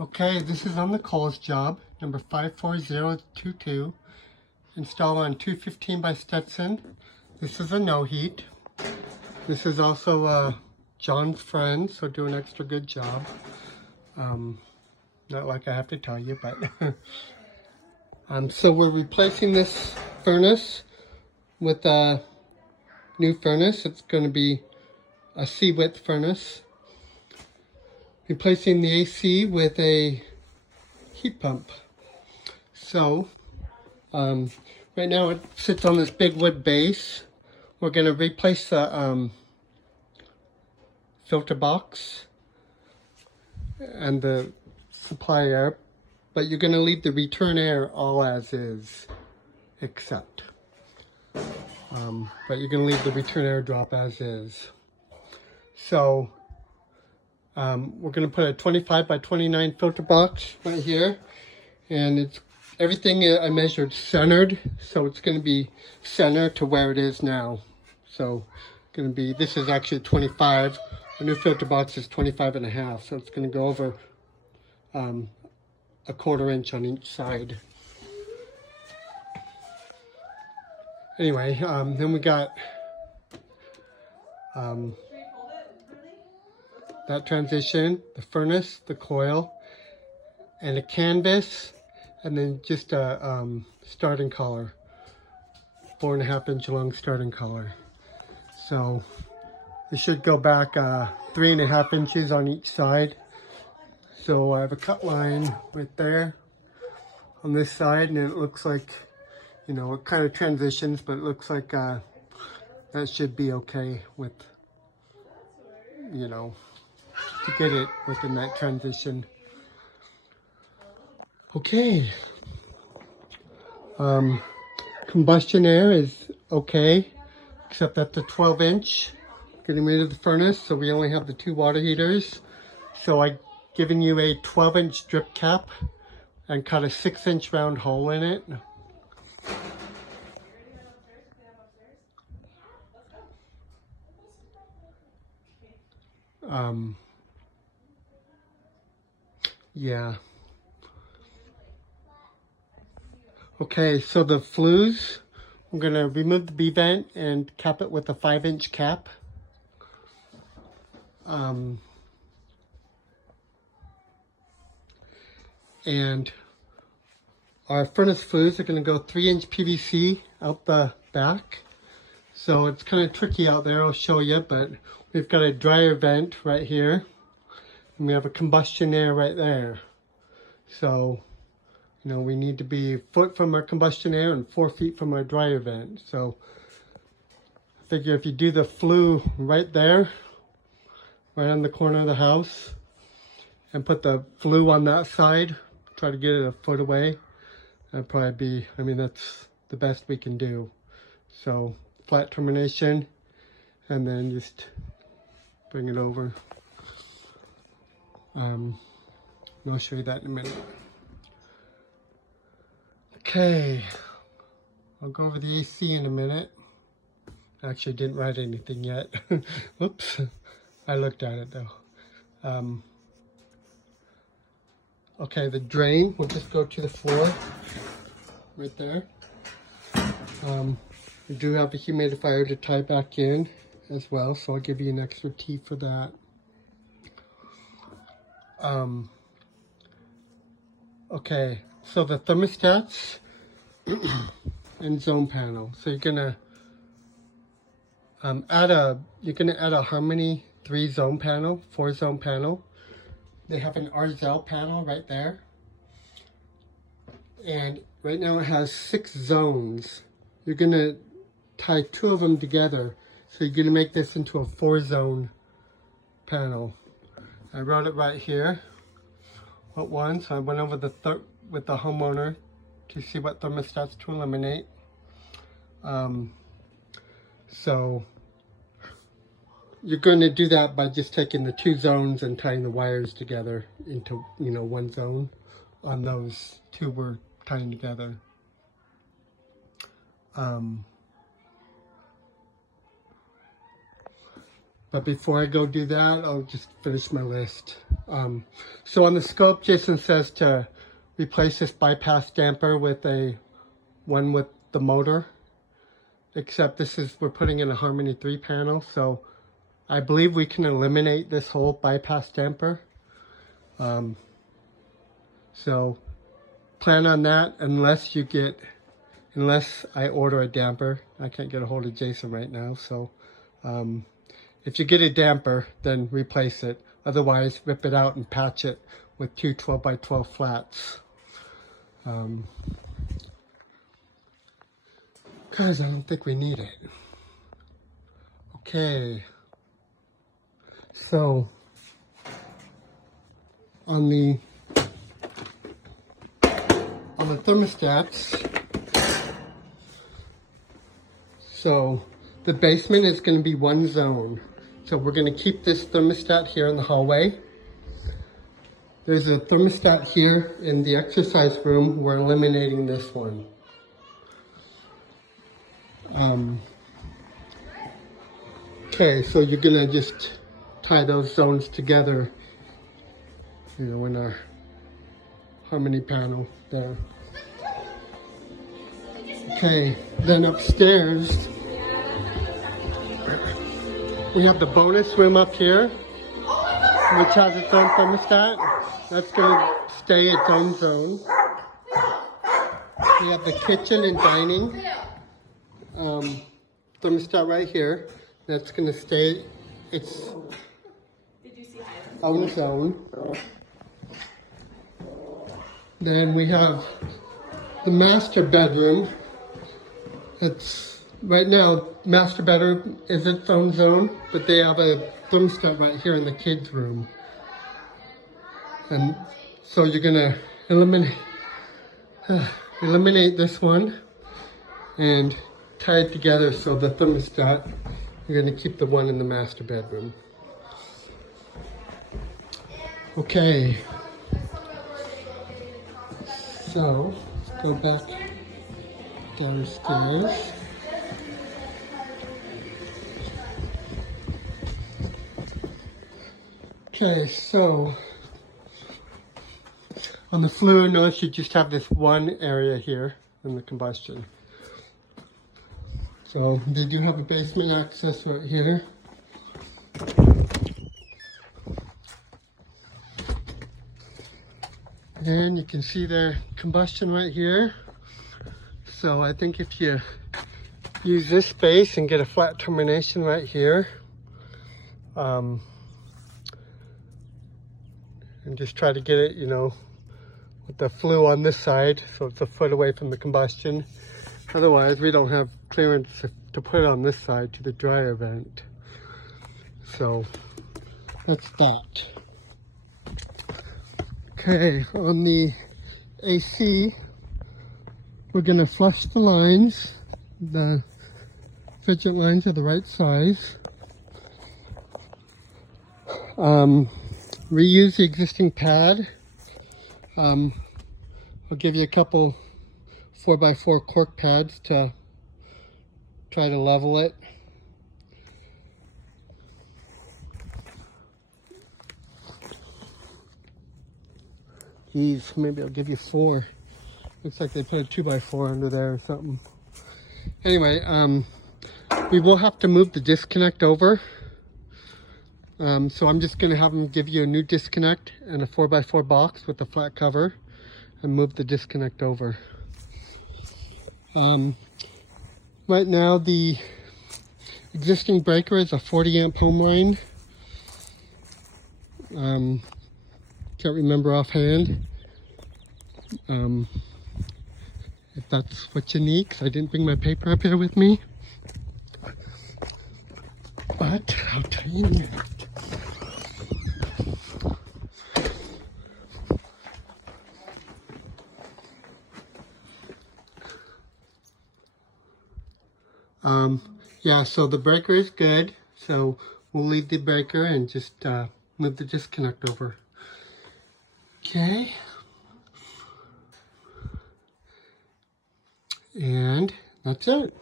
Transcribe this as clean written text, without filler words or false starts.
Okay, this is on the Kohl's job, number 54022. Install on 215 by Stetson. This is a no heat. This is also John's friend, so do an extra good job. Not like I have to tell you, but so we're replacing this furnace with a new furnace. It's going to be a C-width furnace. Replacing the AC with a heat pump. So, right now it sits on this big wood base. We're going to replace the filter box and the supply air, but you're going to leave the return air all as is, except. But you're going to leave the return air drop as is. So, we're going to put a 25 by 29 filter box right here, and it's everything I measured centered, so it's going to be centered to where it is now. So, going to be, this is actually 25. The new filter box is 25.5, so it's going to go over a 1/4 inch on each side. Anyway, then we got that transition, the furnace, the coil, and a canvas, and then just a starting collar, 4.5 inch long starting collar. So it should go back 3.5 inches on each side. So I have a cut line right there on this side, and it looks like, you know, it kind of transitions, but it looks like that should be okay with, you know, to get it within that transition. Okay. Combustion air is okay, except that's a 12 inch. Getting rid of the furnace, so we only have the 2 water heaters. So I've given you a 12 inch drip cap and cut a 6 inch round hole in it. Yeah. Okay, so the flues, I'm going to remove the B-vent and cap it with a 5 inch cap. And our furnace flues are going to go 3 inch PVC out the back. So it's kind of tricky out there, I'll show you, but we've got a dryer vent right here. And we have a combustion air right there. So, you know, we need to be a foot from our combustion air and 4 feet from our dryer vent. So I figure if you do the flue right there, right on the corner of the house, and put the flue on that side, try to get it a foot away, that'd probably be, I mean, that's the best we can do. So flat termination, and then just bring it over. I'll show you that in a minute. Okay, I'll go over the AC in a minute. Actually, didn't write anything yet. Whoops, I looked at it though. Okay, the drain will just go to the floor, right there. We do have a humidifier to tie back in as well, so I'll give you an extra T for that. Okay, so the thermostats and zone panel. So you're gonna add a Harmony 3 zone panel, 4 zone panel. They have an Arzell panel right there, and right now it has 6 zones. You're gonna tie 2 of them together, so you're gonna make this into a 4 zone panel. I wrote it right here. What one? So I went over with the homeowner to see what thermostats to eliminate. So you're going to do that by just taking the 2 zones and tying the wires together into, you know, 1 zone on those 2 we're tying together. But before I go do that, I'll just finish my list. So on the scope, Jason says to replace this bypass damper with one with the motor. Except we're putting in a Harmony 3 panel, so I believe we can eliminate this whole bypass damper. So plan on that unless I order a damper. I can't get a hold of Jason right now, so if you get a damper, then replace it. Otherwise, rip it out and patch it with two 12x12 flats. Because I don't think we need it. Okay. So, on the thermostats, so the basement is going to be one zone. So we're going to keep this thermostat here in the hallway. There's a thermostat here in the exercise room. We're eliminating this one. Okay, so you're going to just tie those zones together, in our Harmony panel there. Okay, then upstairs, we have the bonus room up here, which has its own thermostat. That's going to stay its own zone. We have the kitchen and dining thermostat right here. That's going to stay its own zone. Then we have the master bedroom. It's right now, master bedroom is its own zone, but they have a thermostat right here in the kids' room. And so you're gonna eliminate this one and tie it together so the thermostat, you're gonna keep the one in the master bedroom. Okay. So, let's go back downstairs. Okay, so on the flue, notice you just have this one area here in the combustion. So they do have a basement access right here. And you can see their combustion right here. So I think if you use this space and get a flat termination right here, and just try to get it, with the flue on this side, so it's a foot away from the combustion. Otherwise, we don't have clearance to put it on this side to the dryer vent. So that's that. Okay, on the AC, we're going to flush the lines. The fidget lines are the right size. Reuse the existing pad. I'll give you a couple 4x4 cork pads to try to level it. Geez, maybe I'll give you 4. Looks like they put a 2x4 under there or something. Anyway, we will have to move the disconnect over. So I'm just going to have them give you a new disconnect and a 4x4 box with a flat cover and move the disconnect over. Right now the existing breaker is a 40 amp home line. Can't remember offhand if that's what you need, because I didn't bring my paper up here with me. But I'll tell you that. Yeah, so the breaker is good. So we'll leave the breaker and just move the disconnect over. Okay. And that's it.